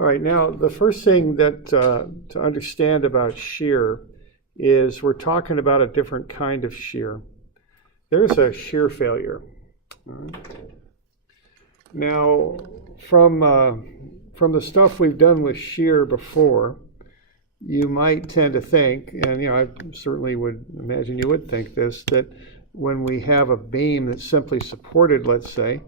All right, now the first thing that to understand about shear is we're talking about a different kind of shear. There's a shear failure. All right. Now, from the stuff we've done with shear before, you might tend to think, and I certainly would imagine you would think this, that when we have a beam that's simply supported, let's say,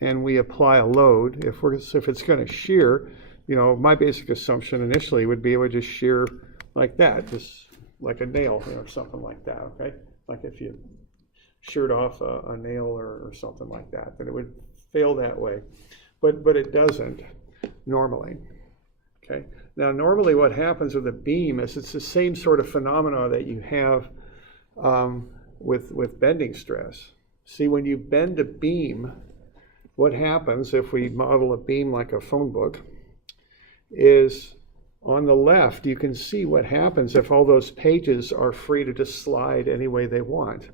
and we apply a load, if it's going to shear, my basic assumption initially would be it would just shear like that, just like a nail or something like that, okay? Like if you sheared off a nail or something like that, then it would fail that way. But it doesn't normally, okay? Now, normally what happens with a beam is it's the same sort of phenomena that you have with bending stress. See, when you bend a beam, what happens if we model a beam like a phone book is on the left, you can see what happens if all those pages are free to just slide any way they want.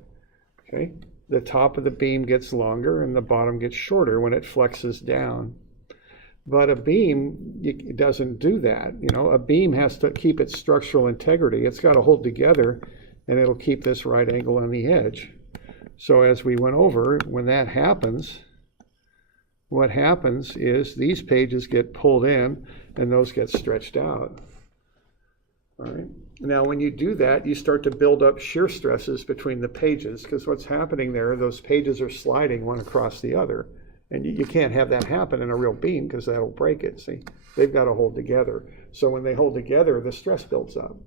Okay? The top of the beam gets longer and the bottom gets shorter when it flexes down. But a beam, it doesn't do that. A beam has to keep its structural integrity. It's got to hold together, and it'll keep this right angle on the edge. So as we went over, when that happens, what happens is these pages get pulled in and those get stretched out. All right. Now, when you do that, you start to build up shear stresses between the pages, because what's happening there, those pages are sliding one across the other. And you can't have that happen in a real beam because that'll break it. See, they've got to hold together. So when they hold together, the stress builds up.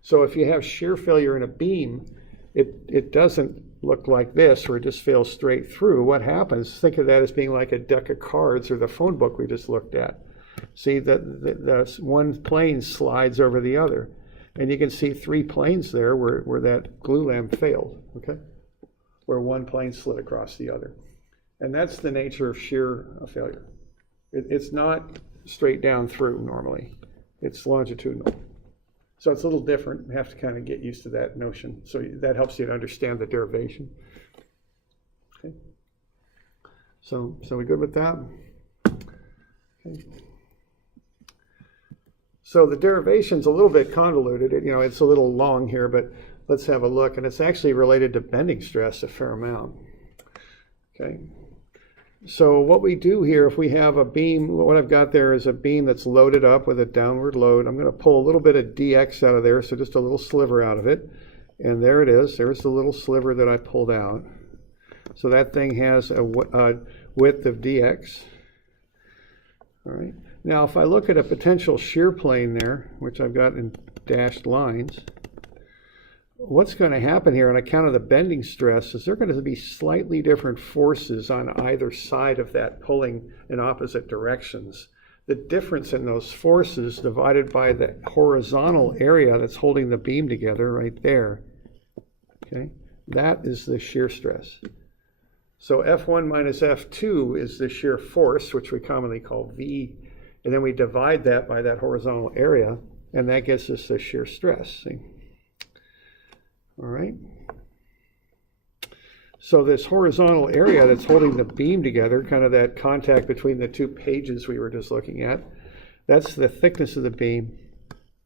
So if you have shear failure in a beam, it doesn't look like this where it just fails straight through. What happens, think of that as being like a deck of cards or the phone book we just looked at. See, the one plane slides over the other. And you can see three planes there where that glue lamp failed, okay? Where one plane slid across the other. And that's the nature of shear failure. It's not straight down through normally. It's longitudinal. So it's a little different. You have to kind of get used to that notion. So that helps you to understand the derivation. Okay. So we good with that? Okay. So the derivation's a little bit convoluted. It's a little long here, but let's have a look. And it's actually related to bending stress a fair amount. Okay. So what we do here, if we have a beam, what I've got there is a beam that's loaded up with a downward load. I'm going to pull a little bit of dx out of there, so just a little sliver out of it. And there it is. There's the little sliver that I pulled out. So that thing has a width of dx. All right. Now, if I look at a potential shear plane there, which I've got in dashed lines, what's going to happen here on account of the bending stress is there are going to be slightly different forces on either side of that pulling in opposite directions. The difference in those forces divided by the horizontal area that's holding the beam together right there, okay, that is the shear stress. So F1 minus F2 is the shear force, which we commonly call V, and then we divide that by that horizontal area, and that gets us the shear stress. See? All right. So this horizontal area that's holding the beam together, kind of that contact between the two pages we were just looking at, that's the thickness of the beam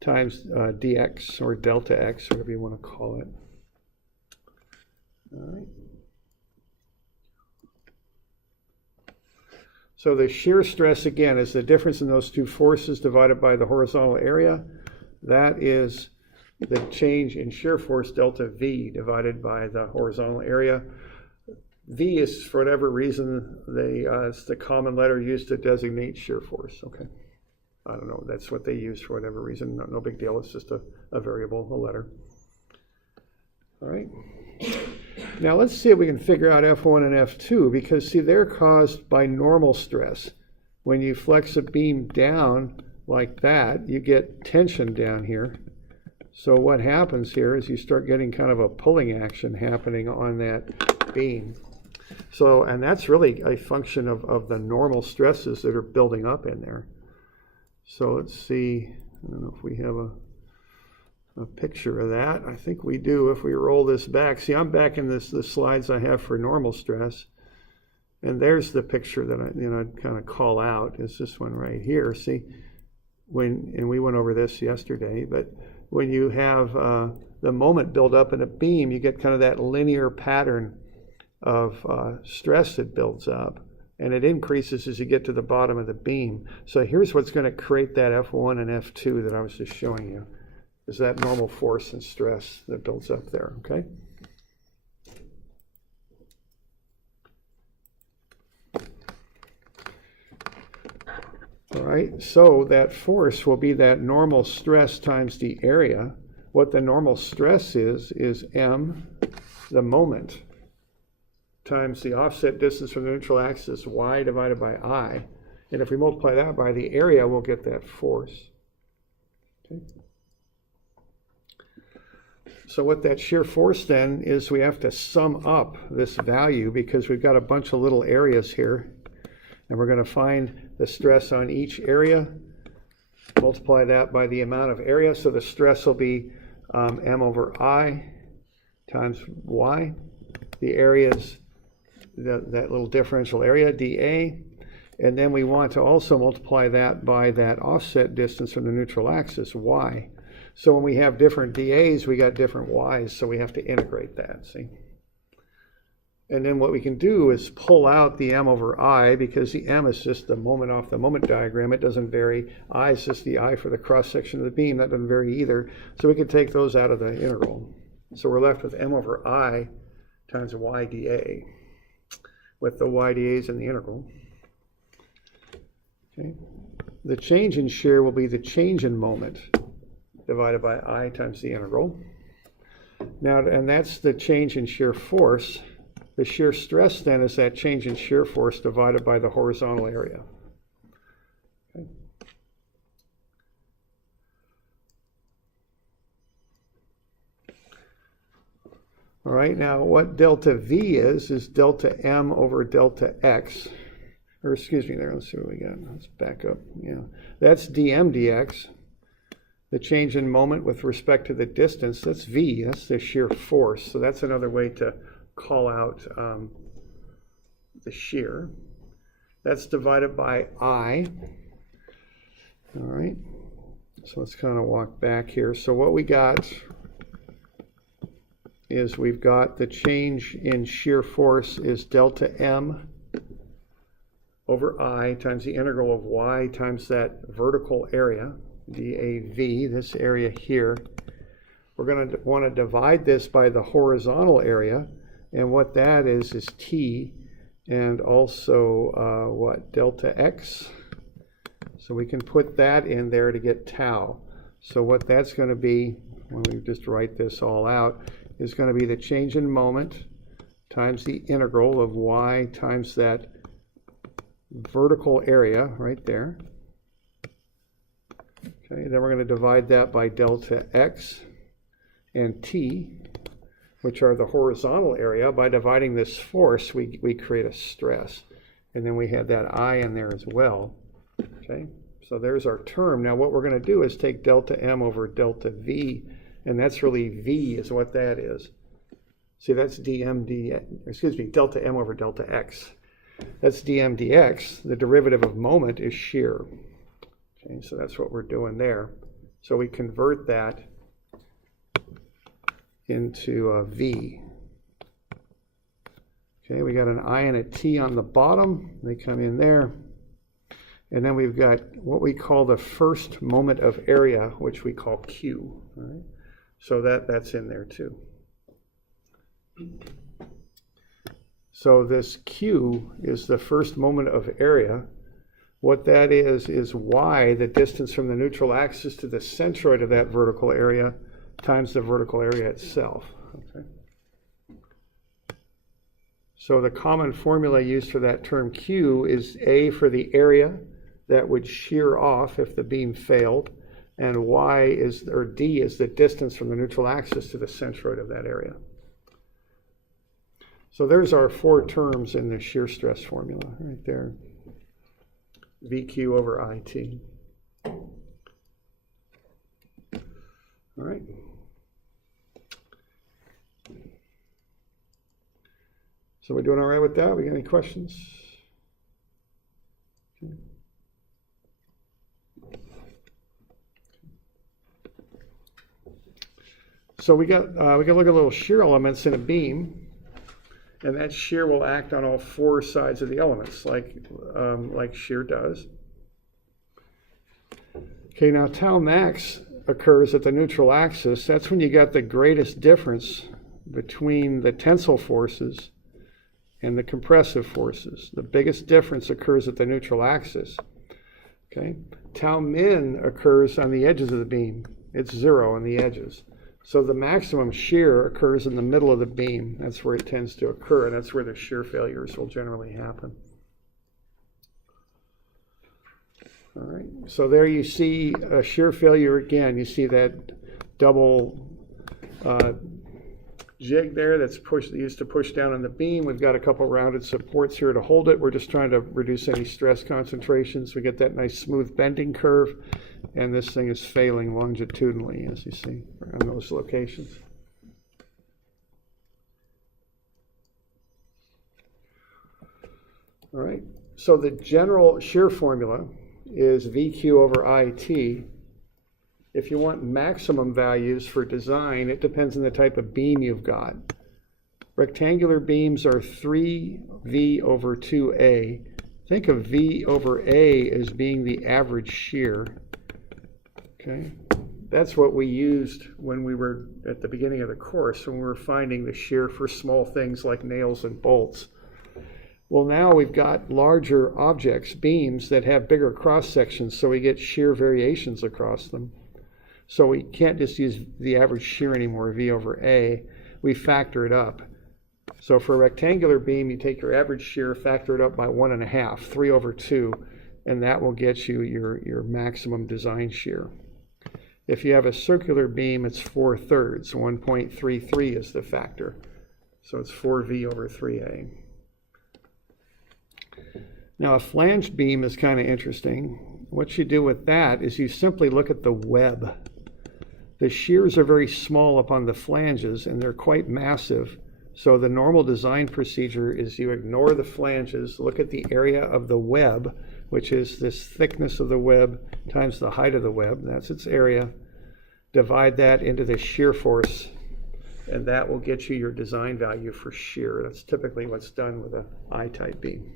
times dx or delta x, whatever you want to call it. All right. So the shear stress, again, is the difference in those two forces divided by the horizontal area. That is the change in shear force delta V divided by the horizontal area. V is, for whatever reason, it's the common letter used to designate shear force. Okay, I don't know. That's what they use for whatever reason. No big deal. It's just a variable, a letter. All right. Now let's see if we can figure out F1 and F2, because see, they're caused by normal stress. When you flex a beam down like that, you get tension down here. So what happens here is you start getting kind of a pulling action happening on that beam. So, and that's really a function of the normal stresses that are building up in there. So let's see, I don't know if we have a picture of that. I think we do if we roll this back. See, I'm back in the slides I have for normal stress. And there's the picture that I kind of call out, is this one right here. See, and we went over this yesterday, but when you have the moment build up in a beam, you get kind of that linear pattern of stress that builds up, and it increases as you get to the bottom of the beam. So here's what's going to create that F1 and F2 that I was just showing you, is that normal force and stress that builds up there, okay? All right, so that force will be that normal stress times the area. What the normal stress is m, the moment, times the offset distance from the neutral axis, y divided by I. And if we multiply that by the area, we'll get that force. Okay. So what that shear force then is, we have to sum up this value because we've got a bunch of little areas here. And we're going to find the stress on each area, multiply that by the amount of area. So the stress will be m over I times y. The area is that little differential area, dA. And then we want to also multiply that by that offset distance from the neutral axis, y. So when we have different dAs, we got different y's, so we have to integrate that, see? And then what we can do is pull out the m over I, because the m is just the moment off the moment diagram. It doesn't vary. I is just the I for the cross-section of the beam. That doesn't vary either. So we can take those out of the integral. So we're left with m over I times y dA, with the y dAs in the integral. Okay. The change in shear will be the change in moment divided by I times the integral. Now, and that's the change in shear force. The shear stress then is that change in shear force divided by the horizontal area. Okay. All right, now what delta V is delta M over delta X. Or excuse me there, let's see what we got. Let's back up. Yeah, that's dm dx. The change in moment with respect to the distance, that's V, that's the shear force. So that's another way to call out the shear. That's divided by I. All right, so let's kind of walk back here. So what we got is we've got the change in shear force is delta M over I times the integral of y times that vertical area, dAV, this area here. We're going to want to divide this by the horizontal area. And what that is T, and also what, delta X. So we can put that in there to get tau. So what that's going to be, when we just write this all out, is going to be the change in moment times the integral of y times that vertical area right there. Okay, then we're going to divide that by delta X and T, which are the horizontal area. By dividing this force, we create a stress. And then we had that I in there as well. Okay, so there's our term. Now what we're going to do is take delta M over delta V, and that's really V is what that is. See, that's delta M over delta X. That's dm dx. The derivative of moment is shear. Okay, so that's what we're doing there. So we convert that into V. Okay, we got an I and a T on the bottom. They come in there. And then we've got what we call the first moment of area, which we call Q. All right? So that's in there too. So this Q is the first moment of area. What that is y, the distance from the neutral axis to the centroid of that vertical area, times the vertical area itself. Okay. So the common formula used for that term Q is A for the area that would shear off if the beam failed, and Y is, or D is the distance from the neutral axis to the centroid of that area. So there's our four terms in the shear stress formula right there. VQ over IT. All right. So we're doing all right with that? We got any questions? Okay. So we can look at little shear elements in a beam, and that shear will act on all four sides of the elements, like shear does. Okay, now tau max occurs at the neutral axis. That's when you got the greatest difference between the tensile forces and the compressive forces. The biggest difference occurs at the neutral axis. Okay, tau min occurs on the edges of the beam. It's 0 on the edges. So the maximum shear occurs in the middle of the beam. That's where it tends to occur, and that's where the shear failures will generally happen. All right, so there you see a shear failure again. You see that double jig there that's used to push down on the beam. We've got a couple rounded supports here to hold it. We're just trying to reduce any stress concentrations. We get that nice smooth bending curve, and this thing is failing longitudinally, as you see, on those locations. All right, so the general shear formula is VQ over IT. If you want maximum values for design, it depends on the type of beam you've got. Rectangular beams are 3V over 2A. Think of V over A as being the average shear. Okay, that's what we used when we were at the beginning of the course, when we were finding the shear for small things like nails and bolts. Well, now we've got larger objects, beams, that have bigger cross sections, so we get shear variations across them. So we can't just use the average shear anymore, V over A. We factor it up. So for a rectangular beam, you take your average shear, factor it up by 1.5, 3 over 2, and that will get you your maximum design shear. If you have a circular beam, it's 4/3. 1.33 is the factor. So it's 4V over 3A. Now a flange beam is kind of interesting. What you do with that is you simply look at the web. The shears are very small upon the flanges, and they're quite massive. So the normal design procedure is you ignore the flanges, look at the area of the web, which is this thickness of the web times the height of the web. That's its area. Divide that into the shear force, and that will get you your design value for shear. That's typically what's done with an I-type beam.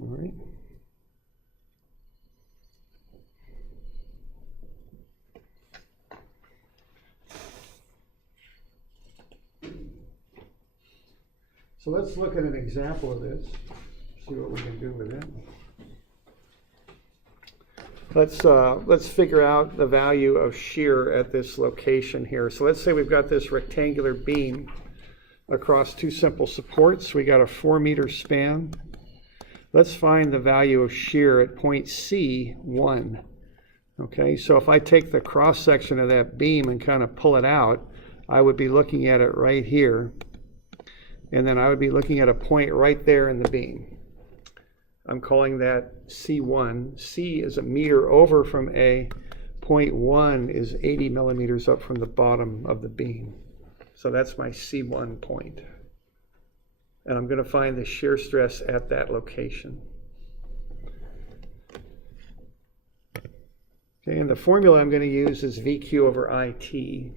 All right. So let's look at an example of this, see what we can do with it. Let's figure out the value of shear at this location here. So let's say we've got this rectangular beam across two simple supports. We got a 4-meter span. Let's find the value of shear at point C1. Okay, so if I take the cross section of that beam and kind of pull it out, I would be looking at it right here. And then I would be looking at a point right there in the beam. I'm calling that C1. C is a meter over from A. Point 1 is 80 millimeters up from the bottom of the beam. So that's my C1 point. And I'm going to find the shear stress at that location. Okay, and the formula I'm going to use is VQ over IT.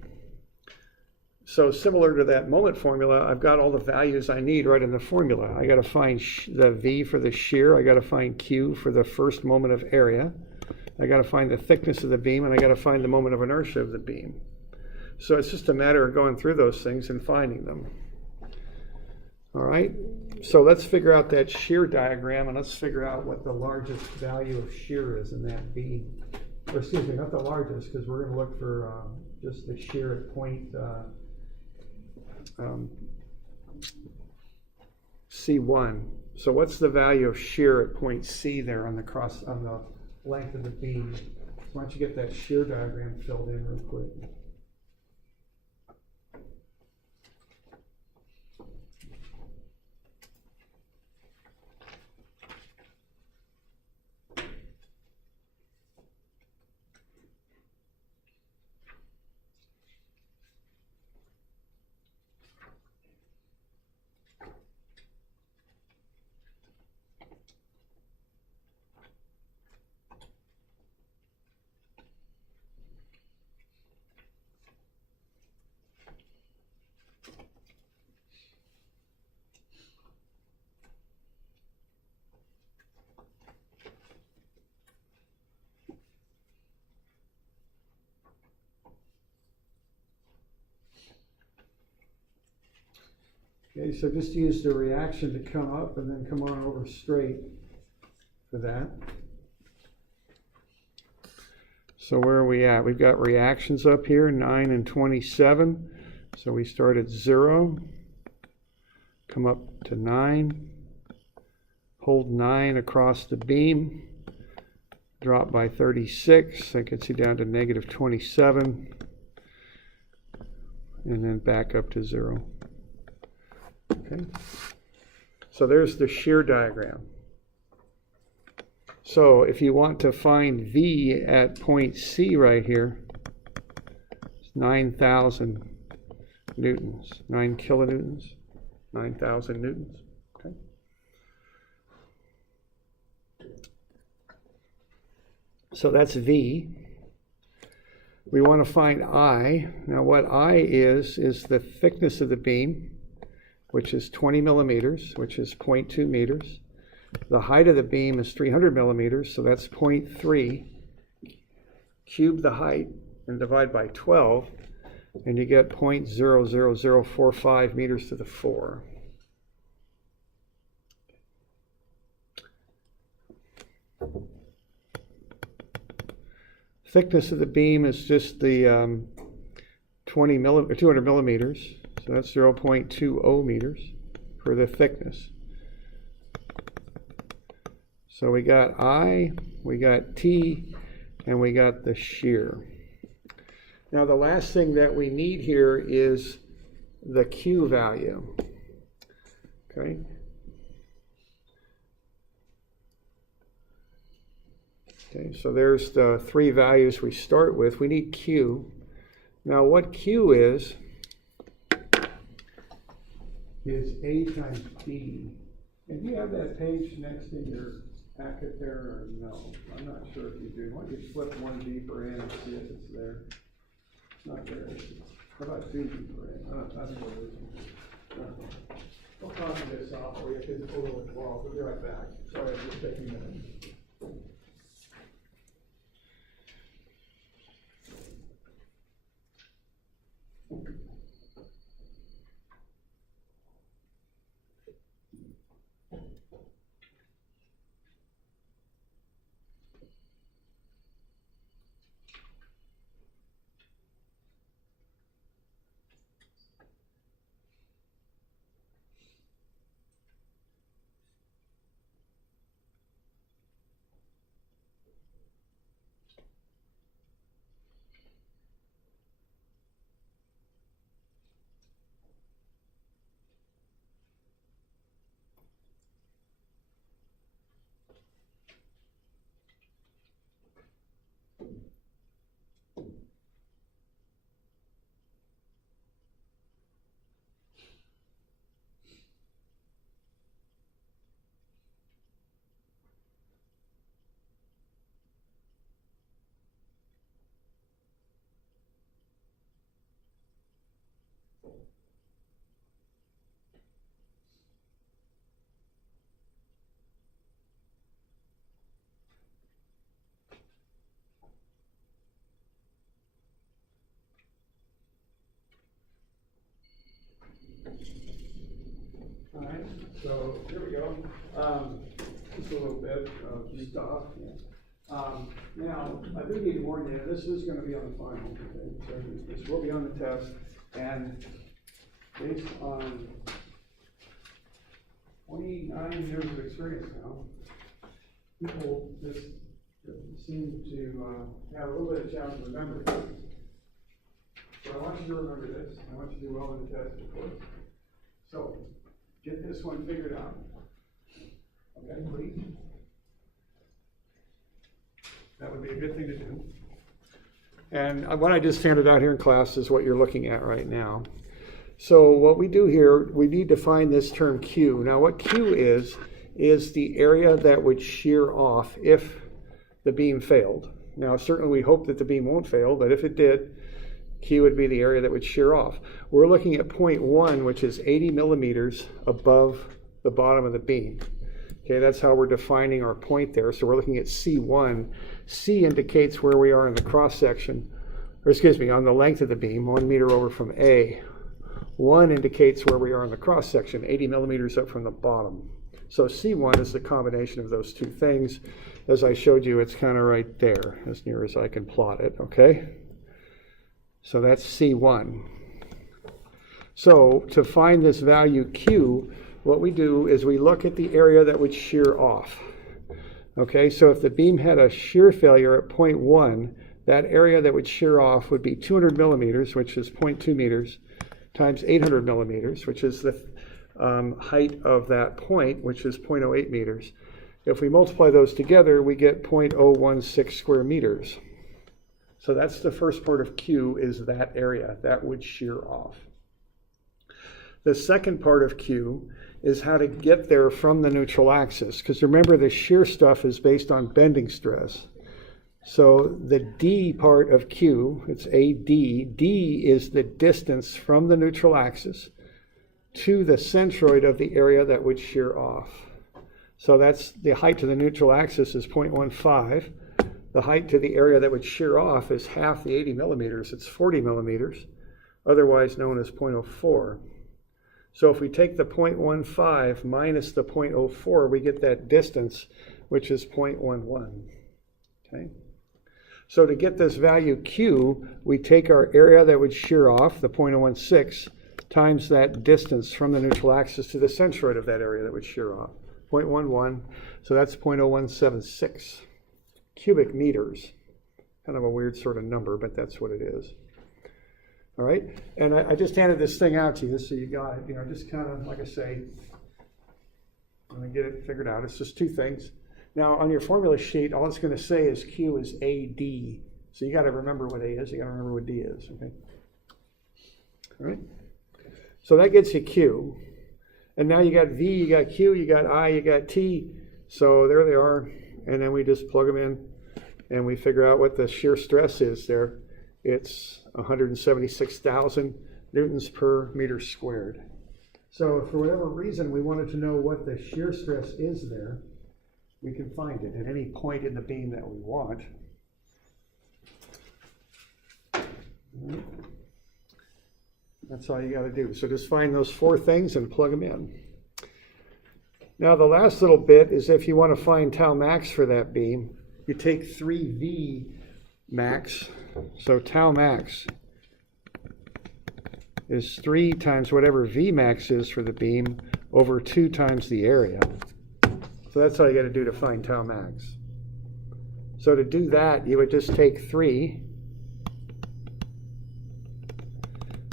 So similar to that moment formula, I've got all the values I need right in the formula. I got to find the V for the shear. I got to find Q for the first moment of area. I got to find the thickness of the beam, and I got to find the moment of inertia of the beam. So it's just a matter of going through those things and finding them. All right, so let's figure out that shear diagram, and let's figure out what the largest value of shear is in that beam. Or excuse me, not the largest, because we're going to look for just the shear at point C1. So what's the value of shear at point C there on the length of the beam? Why don't you get that shear diagram filled in real quick? Okay, so just use the reaction to come up and then come on over straight for that. So where are we at? We've got reactions up here, 9 and 27. So we start at 0, come up to 9, hold 9 across the beam, drop by 36, that gets you down to negative 27, and then back up to 0. Okay. So there's the shear diagram. So if you want to find V at point C right here, it's 9,000 newtons, 9 kilonewtons, 9,000 newtons. Okay. So that's V. We want to find I. Now what I is the thickness of the beam, which is 20 millimeters, which is 0.2 meters. The height of the beam is 300 millimeters, so that's 0.3. Cube the height and divide by 12, and you get 0.00045 meters to the 4. Thickness of the beam is just the 200 millimeters, so that's 0.20 meters for the thickness. So we got I, we got T, and we got the shear. Now the last thing that we need here is the Q value. Okay. Okay, so there's the 3 values we start with. We need Q. Now what Q is A times B. And do you have that page next in your packet there or no? I'm not sure if you do. Why don't you flip one deeper in and see if it's there? It's not there. How about 2 deeper in? I think it is. I'll copy this off for you because it's a little involved. We'll be right back. Sorry, I'm just taking a minute. All right, so here we go. Just a little bit of stuff. Now, I do need to warn you, this is going to be on the final. Okay? So this will be on the test, and based on 29 years of experience now, people just seem to have a little bit of challenge remembering things. So I want you to remember this. I want you to do well in the test, of course. So, get this one figured out. Okay, please. That would be a good thing to do. And what I just handed out here in class is what you're looking at right now. So what we do here, we need to find this term Q. Now what Q is the area that would shear off if the beam failed. Now certainly we hope that the beam won't fail, but if it did, Q would be the area that would shear off. We're looking at point 1, which is 80 millimeters above the bottom of the beam. Okay, that's how we're defining our point there. So we're looking at C1. C indicates where we are in the cross section, or excuse me, on the length of the beam, 1 meter over from A. 1 indicates where we are in the cross section, 80 millimeters up from the bottom. So C1 is the combination of those two things. As I showed you, it's kind of right there, as near as I can plot it, okay? So that's C1. So to find this value Q, what we do is we look at the area that would shear off. Okay, so if the beam had a shear failure at point 1, that area that would shear off would be 200 millimeters, which is 0.2 meters, times 800 millimeters, which is the height of that point, which is 0.08 meters. If we multiply those together, we get 0.016 square meters. So that's the first part of Q, is that area that would shear off. The second part of Q is how to get there from the neutral axis, because remember the shear stuff is based on bending stress. So the D part of Q, it's AD, D is the distance from the neutral axis to the centroid of the area that would shear off. So that's the height to the neutral axis is 0.15. The height to the area that would shear off is half the 80 millimeters. It's 40 millimeters, otherwise known as 0.04. So if we take the 0.15 minus the 0.04, we get that distance, which is 0.11. Okay? So to get this value Q, we take our area that would shear off, the 0.016, times that distance from the neutral axis to the centroid of that area that would shear off, 0.11. So that's 0.0176 cubic meters. Kind of a weird sort of number, but that's what it is. All right, and I just handed this thing out to you, so you got it. You know, just kind of, like I say, I'm going to get it figured out. It's just two things. Now, on your formula sheet, all it's going to say is Q is AD. So you got to remember what A is. You got to remember what D is. Okay. All right. So that gets you Q. And now you got V, you got Q, you got I, you got T. So there they are. And then we just plug them in, and we figure out what the shear stress is there. It's 176,000 newtons per meter squared. So for whatever reason we wanted to know what the shear stress is there, we can find it at any point in the beam that we want. That's all you got to do. So just find those four things and plug them in. Now the last little bit is if you want to find tau max for that beam, you take 3V max. So tau max is 3 times whatever V max is for the beam over 2 times the area. So that's all you got to do to find tau max. So to do that, you would just take 3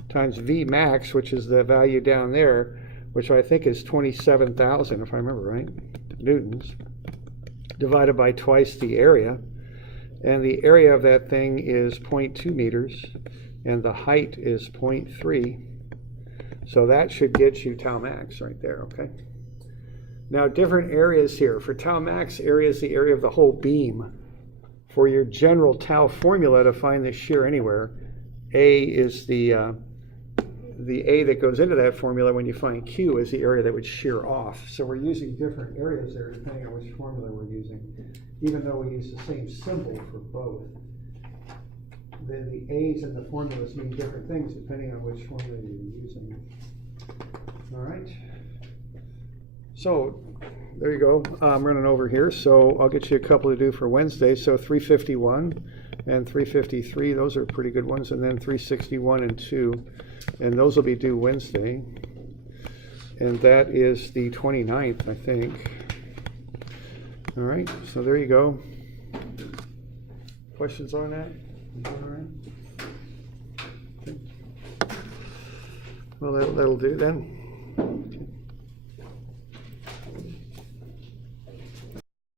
times V max, which is the value down there, which I think is 27,000, if I remember right, newtons, divided by twice the area. And the area of that thing is 0.2 meters, and the height is 0.3. So that should get you tau max right there, okay? Now, different areas here. For tau max, area is the area of the whole beam. For your general tau formula to find the shear anywhere, A is the A that goes into that formula when you find Q is the area that would shear off. So we're using different areas there depending on which formula we're using, even though we use the same symbol for both. Then the A's and the formulas mean different things depending on which formula you're using. All right. So there you go. I'm running over here, so I'll get you a couple to do for Wednesday. So 351 and 353, those are pretty good ones, and then 361 and 2. And those will be due Wednesday. And that is the 29th, I think. All right, so there you go. Questions on that? All right. Okay. Well, that'll do then.